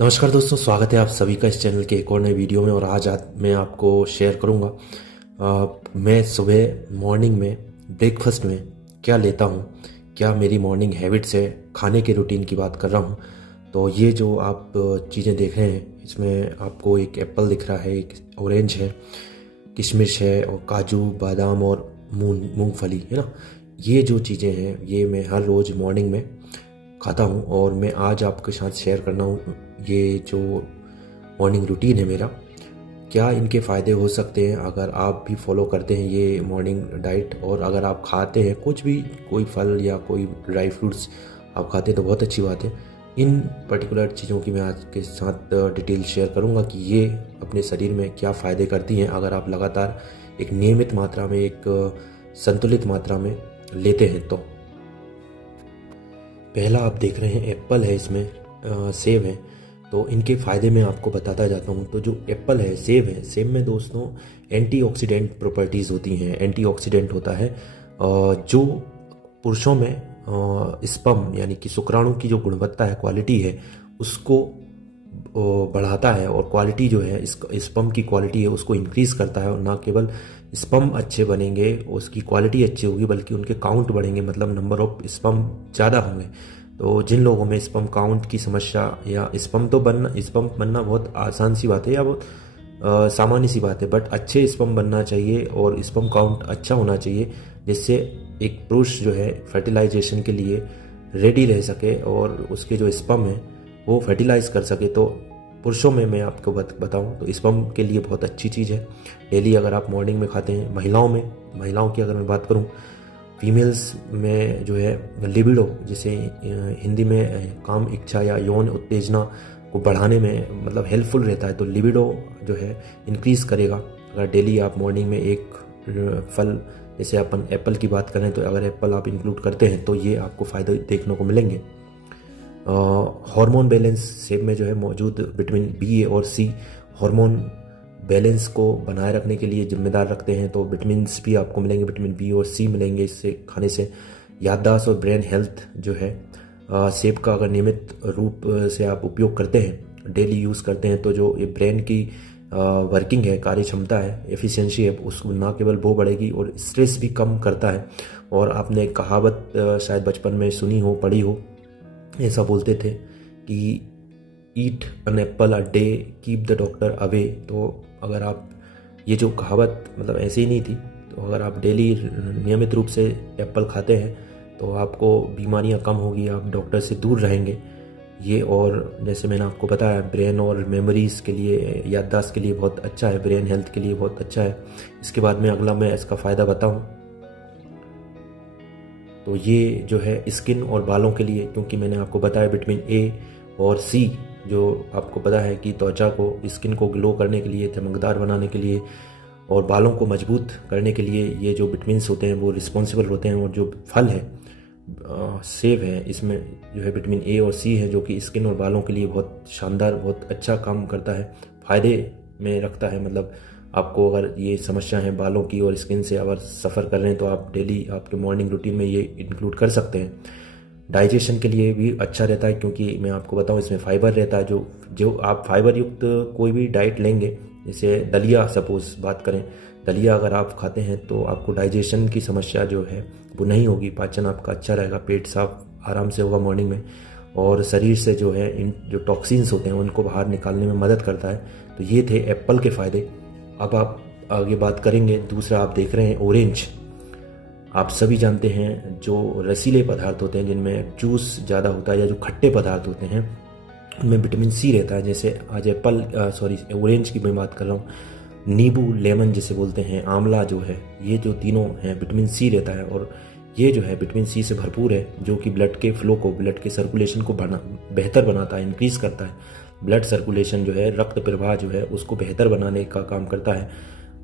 नमस्कार दोस्तों, स्वागत है आप सभी का इस चैनल के एक और नए वीडियो में। और आज मैं आपको शेयर करूंगा मैं सुबह मॉर्निंग में ब्रेकफास्ट में क्या लेता हूं, क्या मेरी मॉर्निंग हैबिट्स है, खाने के रूटीन की बात कर रहा हूं। तो ये जो आप चीज़ें देख रहे हैं, इसमें आपको एक एप्पल दिख रहा है, एक ऑरेंज है, किशमिश है और काजू बादाम और मूंगफली है ना। ये जो चीज़ें हैं ये मैं हर रोज़ मॉर्निंग में खाता हूँ और मैं आज आपके साथ शेयर करना हूँ ये जो मॉर्निंग रूटीन है मेरा, क्या इनके फ़ायदे हो सकते हैं अगर आप भी फॉलो करते हैं ये मॉर्निंग डाइट। और अगर आप खाते हैं कुछ भी, कोई फल या कोई ड्राई फ्रूट्स आप खाते हैं तो बहुत अच्छी बात है। इन पर्टिकुलर चीज़ों की मैं आज के साथ डिटेल शेयर करूँगा कि ये अपने शरीर में क्या फ़ायदे करती हैं अगर आप लगातार एक नियमित मात्रा में, एक संतुलित मात्रा में लेते हैं। तो पहला आप देख रहे हैं एप्पल है, इसमें सेब है। तो इनके फ़ायदे मैं आपको बताता जाता हूँ। तो जो एप्पल है, सेब में दोस्तों एंटीऑक्सीडेंट प्रॉपर्टीज़ होती हैं। एंटीऑक्सीडेंट होता है जो पुरुषों में स्पर्म यानी कि शुक्राणु की जो गुणवत्ता है, क्वालिटी है, उसको बढ़ाता है। और क्वालिटी जो है, स्पर्म की क्वालिटी है उसको इंक्रीज़ करता है। और ना केवल स्पर्म अच्छे बनेंगे, उसकी क्वालिटी अच्छी होगी, बल्कि उनके काउंट बढ़ेंगे, मतलब नंबर ऑफ स्पर्म ज़्यादा होंगे। तो जिन लोगों में स्पर्म काउंट की समस्या या स्पर्म बनना बहुत आसान सी बात है या बहुत सामान्य सी बात है, बट अच्छे स्पर्म बनना चाहिए और स्पर्म काउंट अच्छा होना चाहिए, जिससे एक पुरुष जो है फर्टिलाइजेशन के लिए रेडी रह सके और उसके जो स्पर्म है वो फर्टिलाइज कर सके। तो पुरुषों में मैं आपको बताऊं तो स्पर्म के लिए बहुत अच्छी चीज़ है। डेली अगर आप मॉर्निंग में खाते हैं। महिलाओं की अगर मैं बात करूं, फीमेल्स में जो है लिबिडो, जिसे हिंदी में काम इच्छा या यौन उत्तेजना को बढ़ाने में मतलब हेल्पफुल रहता है। तो लिबिडो जो है इंक्रीज़ करेगा अगर डेली आप मॉर्निंग में एक फल, जैसे अपन एप्पल की बात करें तो अगर एप्पल आप इंक्लूड करते हैं तो ये आपको फ़ायदे देखने को मिलेंगे। हार्मोन बैलेंस सेब में जो है मौजूद विटामिन बी और सी हार्मोन बैलेंस को बनाए रखने के लिए जिम्मेदार रखते हैं। तो विटामिन भी आपको मिलेंगे, विटामिन बी और सी मिलेंगे इससे खाने से। याददाश्त और ब्रेन हेल्थ जो है सेब का अगर नियमित रूप से आप उपयोग करते हैं, डेली यूज़ करते हैं, तो जो ये ब्रेन की वर्किंग है, कार्य क्षमता है, एफिशिएंसी है, उसको ना केवल वो बढ़ेगी और स्ट्रेस भी कम करता है। और आपने कहावत शायद बचपन में सुनी हो, पढ़ी हो, ऐसा बोलते थे कि eat an apple a day keep the doctor away. तो अगर आप, ये जो कहावत मतलब ऐसे ही नहीं थी, तो अगर आप डेली नियमित रूप से एप्पल खाते हैं तो आपको बीमारियां कम होगी, आप डॉक्टर से दूर रहेंगे। ये और जैसे मैंने आपको बताया, ब्रेन और मेमोरीज के लिए, याददाश्त के लिए बहुत अच्छा है, ब्रेन हेल्थ के लिए बहुत अच्छा है। इसके बाद में अगला मैं इसका फ़ायदा बताऊं तो ये जो है स्किन और बालों के लिए, क्योंकि मैंने आपको बताया विटामिन ए और सी जो आपको पता है कि त्वचा को, स्किन को ग्लो करने के लिए, चमकदार बनाने के लिए और बालों को मजबूत करने के लिए ये जो विटामिन होते हैं वो रिस्पॉन्सिबल होते हैं। और जो फल है सेब है, इसमें जो है विटामिन ए और सी है जो कि स्किन और बालों के लिए बहुत शानदार, बहुत अच्छा काम करता है, फ़ायदे में रखता है। मतलब आपको अगर ये समस्या है बालों की और स्किन से अगर सफ़र कर रहे हैं तो आप डेली आपके मॉर्निंग रूटीन में ये इंक्लूड कर सकते हैं। डाइजेशन के लिए भी अच्छा रहता है, क्योंकि मैं आपको बताऊं इसमें फाइबर रहता है। जो आप फाइबर युक्त कोई भी डाइट लेंगे, जैसे दलिया सपोज बात करें, दलिया अगर आप खाते हैं तो आपको डाइजेशन की समस्या जो है वो नहीं होगी, पाचन आपका अच्छा रहेगा, पेट साफ आराम से होगा मॉर्निंग में, और शरीर से जो है इन जो टॉक्सिन्स होते हैं उनको बाहर निकालने में मदद करता है। तो ये थे एप्पल के फ़ायदे। अब आप आगे बात करेंगे, दूसरा आप देख रहे हैं ऑरेंज। आप सभी जानते हैं जो रसीले पदार्थ होते हैं, जिनमें जूस ज़्यादा होता है या जो खट्टे पदार्थ होते हैं, उनमें विटामिन सी रहता है। जैसे आज ऑरेंज की मैं बात कर रहा हूँ, नींबू, लेमन जिसे बोलते हैं, आंवला जो है, ये जो तीनों हैं विटामिन सी रहता है। और ये जो है विटामिन सी से भरपूर है, जो कि ब्लड के फ्लो को, ब्लड के सर्कुलेशन को बेहतर बनाता है, इंक्रीज करता है। ब्लड सर्कुलेशन जो है, रक्त प्रवाह जो है, उसको बेहतर बनाने का काम करता है।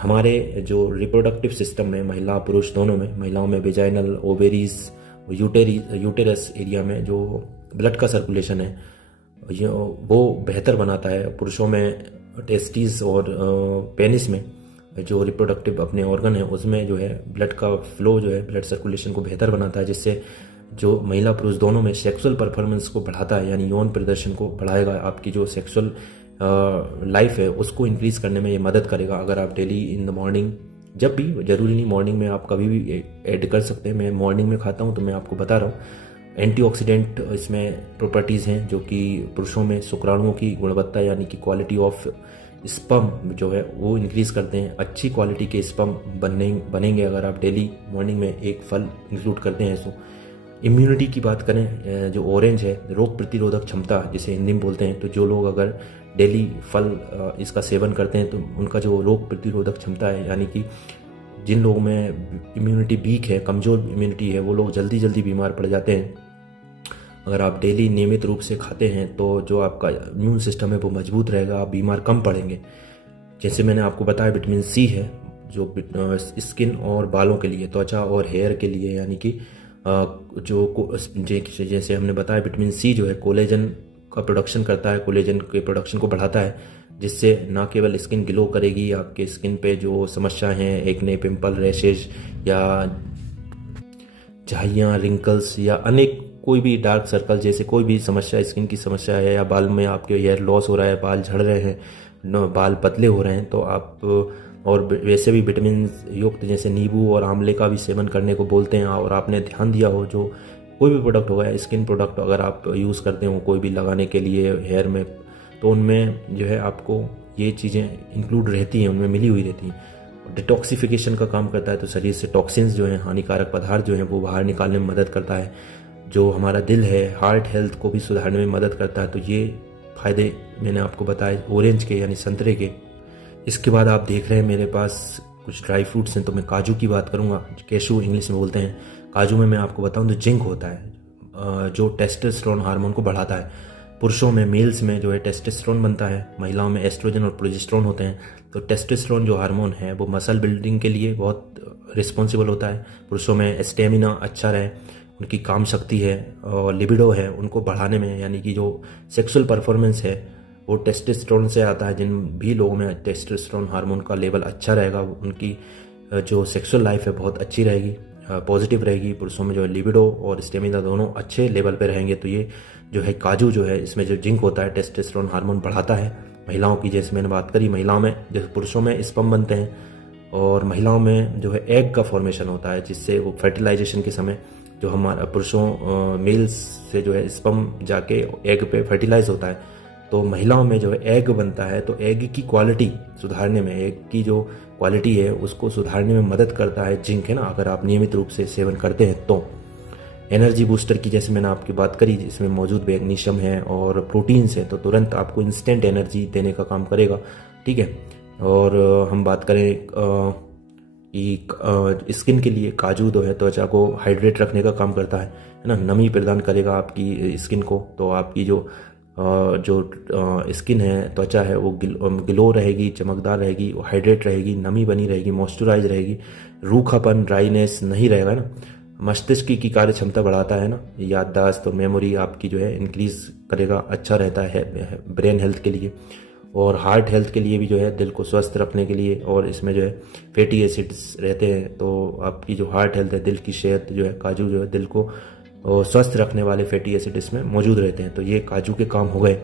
हमारे जो रिप्रोडक्टिव सिस्टम में, महिला पुरुष दोनों में, महिलाओं में वेजाइनल, ओवेरीज, यूटेरस एरिया में जो ब्लड का सर्कुलेशन है वो बेहतर बनाता है। पुरुषों में टेस्टिस और पेनिस में जो रिप्रोडक्टिव अपने ऑर्गन है उसमें जो है ब्लड का फ्लो जो है, ब्लड सर्कुलेशन को बेहतर बनाता है, जिससे जो महिला पुरुष दोनों में सेक्सुअल परफॉर्मेंस को बढ़ाता है, यानी यौन प्रदर्शन को बढ़ाएगा। आपकी जो सेक्सुअल लाइफ है उसको इंक्रीज करने में ये मदद करेगा। अगर आप डेली इन द मॉर्निंग, जब भी, जरूरी नहीं मॉर्निंग में, आप कभी भी ऐड कर सकते हैं। मैं मॉर्निंग में खाता हूँ तो मैं आपको बता रहा हूँ। एंटीऑक्सीडेंट इसमें प्रॉपर्टीज़ हैं जो कि पुरुषों में शुक्राणुओं की गुणवत्ता यानी कि क्वालिटी ऑफ स्पर्म जो है वो इंक्रीज करते हैं। अच्छी क्वालिटी के स्पर्म बनेंगे अगर आप डेली मॉर्निंग में एक फल इंक्लूड करते हैं। सो इम्यूनिटी की बात करें, जो ऑरेंज है, रोग प्रतिरोधक क्षमता जिसे हिंदी में बोलते हैं, तो जो लोग अगर डेली फल इसका सेवन करते हैं तो उनका जो रोग प्रतिरोधक क्षमता है, यानी कि जिन लोगों में इम्यूनिटी वीक है, कमज़ोर इम्यूनिटी है, वो लोग जल्दी जल्दी बीमार पड़ जाते हैं। अगर आप डेली नियमित रूप से खाते हैं तो जो आपका इम्यून सिस्टम है वो मजबूत रहेगा, आप बीमार कम पड़ेंगे। जैसे मैंने आपको बताया विटामिन सी है जो स्किन और बालों के लिए, त्वचा और हेयर के लिए, यानी कि जैसे हमने बताया विटामिन सी जो है कोलेजन का प्रोडक्शन करता है, कोलेजन के प्रोडक्शन को बढ़ाता है, जिससे ना केवल स्किन ग्लो करेगी, आपके स्किन पे जो समस्या हैं, एक्ने, पिंपल, रैशेज या झाइयाँ, रिंकल्स या अनेक कोई भी डार्क सर्कल जैसे कोई भी समस्या, स्किन की समस्या है, या बाल में आपके हेयर लॉस हो रहा है, बाल झड़ रहे हैं, बाल पतले हो रहे हैं, तो आप, और वैसे भी विटामिन युक्त जैसे नींबू और आंवले का भी सेवन करने को बोलते हैं। और आपने ध्यान दिया हो, जो कोई भी प्रोडक्ट होगा, स्किन प्रोडक्ट अगर आप यूज़ करते हो कोई भी लगाने के लिए हेयर में, तो उनमें जो है आपको ये चीज़ें इंक्लूड रहती हैं, उनमें मिली हुई रहती हैं। डिटॉक्सिफिकेशन का काम करता है, तो शरीर से टॉक्सिन्स जो हैं, हानिकारक पदार्थ जो हैं, वो बाहर निकालने में मदद करता है। जो हमारा दिल है, हार्ट हेल्थ को भी सुधारने में मदद करता है। तो ये फ़ायदे मैंने आपको बताए ऑरेंज के यानी संतरे के। इसके बाद आप देख रहे हैं मेरे पास कुछ ड्राई फ्रूट्स हैं, तो मैं काजू की बात करूँगा, कैशू इंग्लिश में बोलते हैं। काजू में मैं आपको बताऊँ तो जिंक होता है जो टेस्टोस्टेरोन हार्मोन को बढ़ाता है। पुरुषों में, मेल्स में जो है टेस्टोस्टेरोन बनता है, महिलाओं में एस्ट्रोजन और प्रोजेस्टेरोन होते हैं। तो टेस्टोस्टेरोन जो हार्मोन है वो मसल बिल्डिंग के लिए बहुत रिस्पॉन्सिबल होता है। पुरुषों में स्टेमिना अच्छा रहे, उनकी काम शक्ति है और लिबिडो है उनको बढ़ाने में, यानी कि जो सेक्सुअल परफॉर्मेंस है वो टेस्टोस्टेरोन से आता है। जिन भी लोगों में टेस्टोस्टेरोन हार्मोन का लेवल अच्छा रहेगा, उनकी जो सेक्सुअल लाइफ है बहुत अच्छी रहेगी, पॉजिटिव रहेगी। पुरुषों में जो है लिबिडो और स्टेमिना दोनों अच्छे लेवल पे रहेंगे। तो ये जो है काजू जो है, इसमें जो जिंक होता है टेस्टोस्टेरोन हार्मोन बढ़ाता है। महिलाओं की जैसे मैंने बात करी, महिलाओं में जैसे पुरुषों में स्पर्म बनते हैं और महिलाओं में जो है एग का फॉर्मेशन होता है, जिससे वो फर्टिलाइजेशन के समय जो हमारा पुरुषों मेल्स से जो है स्पर्म जाके एग पे फर्टिलाइज होता है, तो महिलाओं में जो है एग बनता है। तो एग की क्वालिटी सुधारने में, एग की जो क्वालिटी है उसको सुधारने में मदद करता है जिंक, है ना, अगर आप नियमित रूप से सेवन करते हैं तो। एनर्जी बूस्टर की जैसे मैंने आपकी बात करी, इसमें मौजूद मैग्नीशियम है और प्रोटीन्स है, तो तुरंत आपको इंस्टेंट एनर्जी देने का काम करेगा, ठीक है। और हम बात करें कि स्किन के लिए काजू जो है त्वचा को हाइड्रेट रखने का काम करता है ना, नमी प्रदान करेगा आपकी स्किन को। तो आपकी जो स्किन है, त्वचा है, वो ग्लो रहेगी, चमकदार रहेगी, हाइड्रेट रहेगी, नमी बनी रहेगी, मॉइस्चराइज रहेगी, रूखापन, ड्राइनेस नहीं रहेगा ना। मस्तिष्क की कार्य क्षमता बढ़ाता है ना, याददाश्त और मेमोरी आपकी जो है इंक्रीज करेगा, अच्छा रहता है ब्रेन हेल्थ के लिए। और हार्ट हेल्थ के लिए भी जो है, दिल को स्वस्थ रखने के लिए, और इसमें जो है फैटी एसिड्स रहते हैं, तो आपकी जो हार्ट हेल्थ है, दिल की सेहत जो है, काजू जो है दिल को स्वस्थ रखने वाले फैटी एसिड इसमें मौजूद रहते हैं। तो ये काजू के काम हो गए।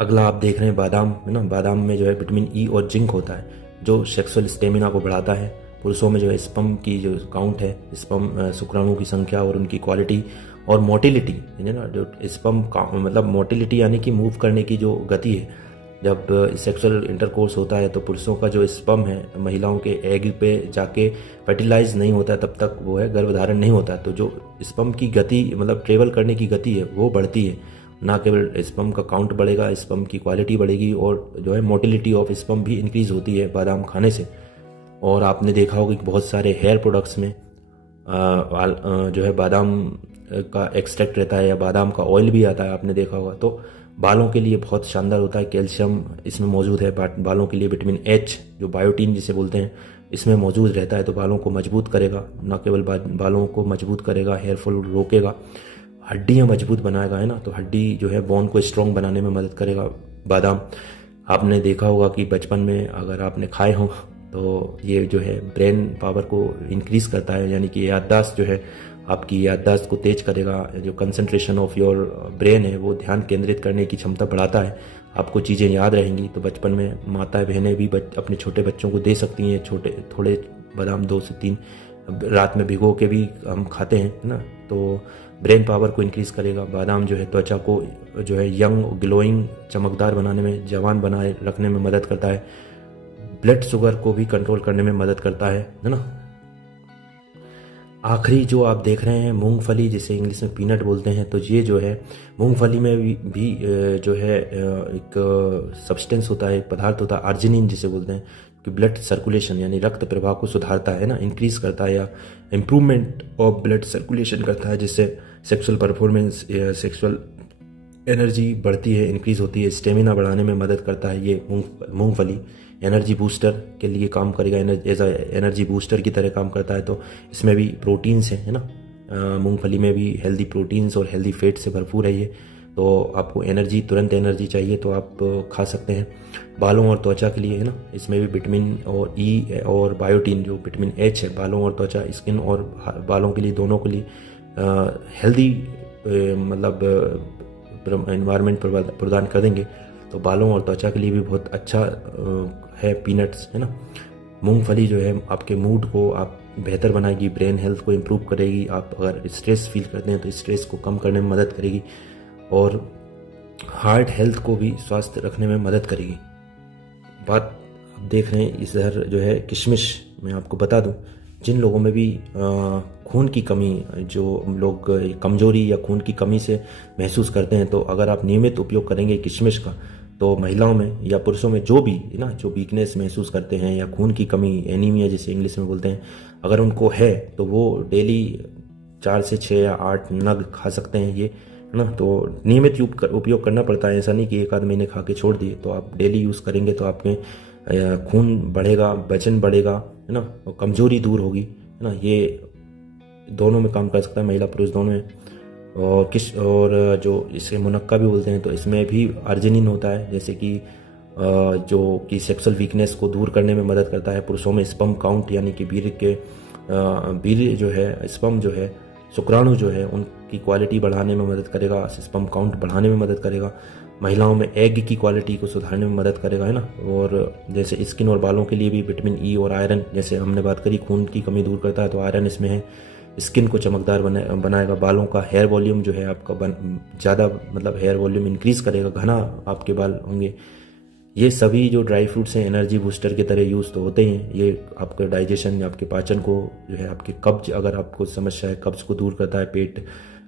अगला आप देख रहे हैं बादाम, है ना। बादाम में जो है विटामिन ई और जिंक होता है, जो सेक्सुअल स्टेमिना को बढ़ाता है। पुरुषों में जो है स्पर्म की जो काउंट है, स्पर्म शुक्राणुओं की संख्या और उनकी क्वालिटी और मोटिलिटी, है ना, जो स्पर्म मतलब मोटिलिटी यानी कि मूव करने की जो गति है, जब सेक्सुअल इंटरकोर्स होता है तो पुरुषों का जो स्पर्म है महिलाओं के एग पे जाके फर्टिलाइज नहीं होता है, तब तक वो है गर्भधारण नहीं होता है। तो जो स्पर्म की गति, मतलब ट्रेवल करने की गति है, वो बढ़ती है। ना केवल स्पर्म का काउंट बढ़ेगा, स्पर्म की क्वालिटी बढ़ेगी और जो है मोटिलिटी ऑफ स्पर्म भी इंक्रीज होती है बादाम खाने से। और आपने देखा होगा कि बहुत सारे हेयर प्रोडक्ट्स में जो है बादाम का एक्सट्रैक्ट रहता है या बादाम का ऑयल भी आता है, आपने देखा होगा। तो बालों के लिए बहुत शानदार होता है, कैल्शियम इसमें मौजूद है। बालों के लिए विटामिन एच जो बायोटीन जिसे बोलते हैं इसमें मौजूद रहता है, तो बालों को मजबूत करेगा, न केवल बालों को मजबूत करेगा, हेयर फॉल रोकेगा, हड्डियां मजबूत बनाएगा, है ना। तो हड्डी जो है बोन को स्ट्रॉन्ग बनाने में मदद करेगा बादाम। आपने देखा होगा कि बचपन में अगर आपने खाए हो तो ये जो है ब्रेन पावर को इंक्रीज करता है, यानी कि याददाश्त जो है आपकी याददाश्त को तेज करेगा, जो कंसंट्रेशन ऑफ योर ब्रेन है वो ध्यान केंद्रित करने की क्षमता बढ़ाता है, आपको चीज़ें याद रहेंगी। तो बचपन में माताएं बहनें भी अपने छोटे बच्चों को दे सकती हैं छोटे थोड़े बादाम 2 से 3 रात में भिगो के भी हम खाते हैं ना, तो ब्रेन पावर को इंक्रीज़ करेगा। बादाम जो है त्वचा को जो है यंग ग्लोइंग चमकदार बनाने में, जवान बनाए रखने में मदद करता है। ब्लड शुगर को भी कंट्रोल करने में मदद करता है ना। आखिरी जो आप देख रहे हैं मूंगफली, जिसे इंग्लिश में पीनट बोलते हैं, तो ये जो है मूंगफली में भी जो है एक सब्सटेंस होता है, एक पदार्थ होता है आर्जिनिन जिसे बोलते हैं, कि ब्लड सर्कुलेशन यानी रक्त प्रवाह को सुधारता है ना, इंक्रीज करता है या इम्प्रूवमेंट ऑफ ब्लड सर्कुलेशन करता है, जिससे सेक्सुअल परफॉर्मेंस या सेक्सुअल एनर्जी बढ़ती है, इंक्रीज होती है, स्टेमिना बढ़ाने में मदद करता है। ये मूंगफली एनर्जी बूस्टर के लिए काम करेगा, एज एनर्जी बूस्टर की तरह काम करता है। तो इसमें भी प्रोटीन्स है ना, मूंगफली में भी हेल्दी प्रोटीन्स और हेल्दी फैट से भरपूर है ये। तो आपको एनर्जी, तुरंत एनर्जी चाहिए तो आप खा सकते हैं। बालों और त्वचा के लिए है ना, इसमें भी विटामिन और ई और बायोटीन, जो विटामिन एच है बालों और त्वचा, स्किन और बालों के लिए, दोनों के लिए हेल्दी मतलब एनवायरनमेंट प्रदान कर देंगे। तो बालों और त्वचा के लिए भी बहुत अच्छा है पीनट्स है ना। मूंगफली जो है आपके मूड को आप बेहतर बनाएगी, ब्रेन हेल्थ को इम्प्रूव करेगी। आप अगर स्ट्रेस फील करते हैं तो स्ट्रेस को कम करने में मदद करेगी, और हार्ट हेल्थ को भी स्वस्थ रखने में मदद करेगी। बात आप देख रहे हैं इधर जो है किशमिश, मैं आपको बता दूं, जिन लोगों में भी खून की कमी, जो लोग कमजोरी या खून की कमी से महसूस करते हैं, तो अगर आप नियमित उपयोग करेंगे किशमिश का, तो महिलाओं में या पुरुषों में जो भी ना, जो वीकनेस महसूस करते हैं या खून की कमी, एनीमिया जिसे इंग्लिश में बोलते हैं, अगर उनको है तो वो डेली 4 से 6 या 8 नग खा सकते हैं ये ना। तो नियमित उपयोग करना पड़ता है, ऐसा नहीं कि 1 आध महीने खा के छोड़ दिए। तो आप डेली यूज़ करेंगे तो आपके खून बढ़ेगा, वजन बढ़ेगा है ना, और कमजोरी दूर होगी है ना। ये दोनों में काम कर सकता है, महिला पुरुष दोनों में। और जो इसे मुनक्का भी बोलते हैं, तो इसमें भी अर्जिनिन होता है, जैसे कि जो कि सेक्सुअल वीकनेस को दूर करने में मदद करता है। पुरुषों में स्पर्म काउंट यानी कि वीर्य जो है, स्पर्म जो है, शुक्राणु जो है, उनकी क्वालिटी बढ़ाने में मदद करेगा, स्पर्म काउंट बढ़ाने में मदद करेगा। महिलाओं में एग की क्वालिटी को सुधारने में मदद करेगा है ना। और जैसे स्किन और बालों के लिए भी विटामिन ई और आयरन, जैसे हमने बात करी खून की कमी दूर करता है, तो आयरन इसमें है, स्किन को चमकदार बनाएगा। बालों का हेयर वॉल्यूम जो है आपका ज़्यादा, मतलब हेयर वॉल्यूम इंक्रीज करेगा, घना आपके बाल होंगे। ये सभी जो ड्राई फ्रूट्स हैं एनर्जी बूस्टर की तरह यूज़ तो होते ही हैं। ये आपके डाइजेशन, आपके पाचन को जो है, आपके कब्ज, अगर आपको समस्या है, कब्ज को दूर करता है, पेट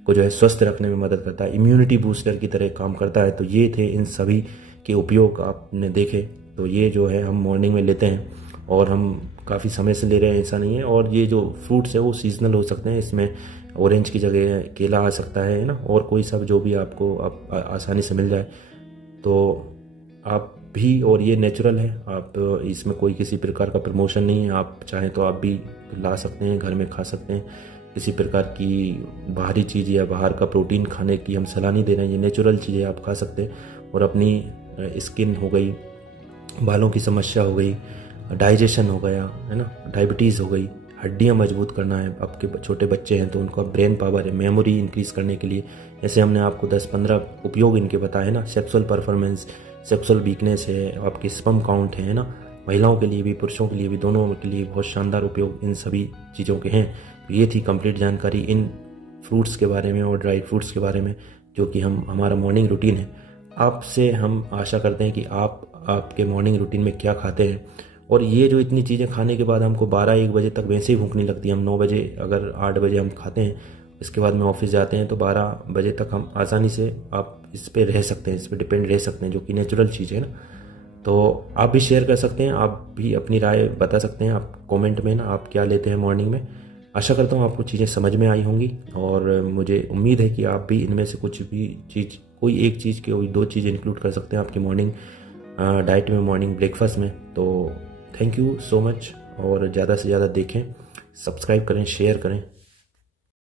को जो है स्वस्थ रखने में मदद करता है, इम्यूनिटी बूस्टर की तरह काम करता है। तो ये थे इन सभी के उपयोग आपने देखे। तो ये जो है हम मॉर्निंग में लेते हैं, और हम काफ़ी समय से ले रहे हैं, ऐसा नहीं है। और ये जो फ्रूट्स है वो सीजनल हो सकते हैं, इसमें ऑरेंज की जगह केला आ सकता है ना, और कोई सब जो भी आपको आसानी से मिल जाए तो आप भी। और ये नेचुरल है, आप इसमें कोई किसी प्रकार का प्रमोशन नहीं है। आप चाहें तो आप भी ला सकते हैं, घर में खा सकते हैं। किसी प्रकार की बाहरी चीज़ या बाहर का प्रोटीन खाने की हम सलाह नहीं दे रहे हैं। ये नेचुरल चीज़ें आप खा सकते हैं। और अपनी स्किन हो गई, बालों की समस्या हो गई, डाइजेशन हो गया है ना, डायबिटीज़ हो गई, हड्डियां मजबूत करना है, आपके छोटे बच्चे हैं तो उनका ब्रेन पावर है, मेमोरी इंक्रीज करने के लिए, ऐसे हमने आपको 10-15 उपयोग इनके बताए ना। सेक्सुअल परफॉर्मेंस, सेक्सुअल वीकनेस है, आपकी स्पर्म काउंट है ना, महिलाओं के लिए भी पुरुषों के लिए भी, दोनों के लिए बहुत शानदार उपयोग इन सभी चीज़ों के हैं। तो ये थी कंप्लीट जानकारी इन फ्रूट्स के बारे में और ड्राई फ्रूट्स के बारे में, जो कि हमारा मॉर्निंग रूटीन है। आपसे हम आशा करते हैं कि आप आपके मॉर्निंग रूटीन में क्या खाते हैं। और ये जो इतनी चीज़ें खाने के बाद हमको 12-1 बजे तक वैसे ही भूख नहीं लगती। हम 9 बजे, अगर 8 बजे हम खाते हैं, इसके बाद में ऑफिस जाते हैं, तो 12 बजे तक हम आसानी से आप इस पे रह सकते हैं, इस पे डिपेंड रह सकते हैं, जो कि नेचुरल चीज़ है ना। तो आप भी शेयर कर सकते हैं, आप भी अपनी राय बता सकते हैं आप कमेंट में ना, आप क्या लेते हैं मॉर्निंग में। आशा करता हूँ आपको चीज़ें समझ में आई होंगी, और मुझे उम्मीद है कि आप भी इनमें से कुछ भी चीज़, कोई एक चीज़ की, कोई 2 चीज़ इंक्लूड कर सकते हैं आपकी मॉर्निंग डाइट में, मॉर्निंग ब्रेकफास्ट में। तो थैंक यू सो मच, और ज़्यादा से ज़्यादा देखें, सब्सक्राइब करें, शेयर करें।